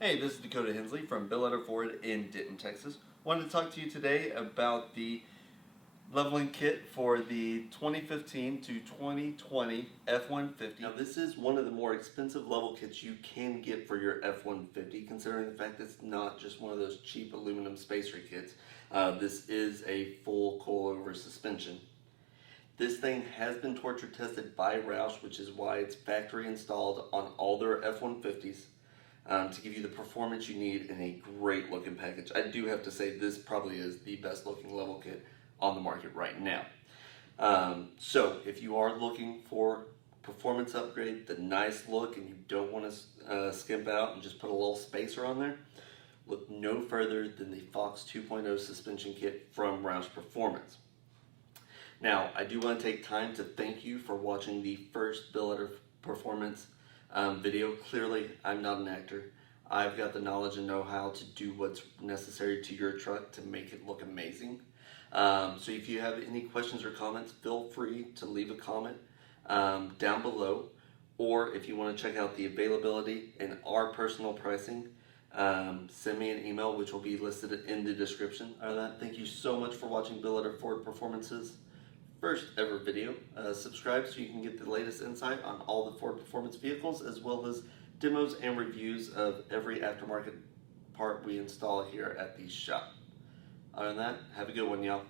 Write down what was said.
Hey, this is Dakota Hensley from Billetta Ford in Denton, Texas. Wanted to talk to you today about the leveling kit for the 2015 to 2020 F-150. Now this is one of the more expensive level kits you can get for your F-150, considering the fact that it's not just one of those cheap aluminum spacer kits. This is a full coilover suspension. This thing has been torture tested by Roush, which is why it's factory installed on all their F-150s. To give you the performance you need in a great looking package. I do have to say this probably is the best looking level kit on the market right now. So if you are looking for performance upgrade, the nice look, and you don't want to skimp out and just put a little spacer on there, look no further than the Fox 2.0 suspension kit from Roush Performance. Now, I do want to take time to thank you for watching the first Billetta Performance video. Clearly, I'm not an actor. I've got the knowledge and know-how to do what's necessary to your truck to make it look amazing. So if you have any questions or comments, feel free to leave a comment down below. Or if you want to check out the availability and our personal pricing, send me an email, which will be listed in the description. Other than that, thank you so much for watching Billetta Ford Performance's first ever video. Subscribe so you can get the latest insight on all the Ford Performance vehicles, as well as demos and reviews of every aftermarket part we install here at the shop. Other than that, have a good one, y'all.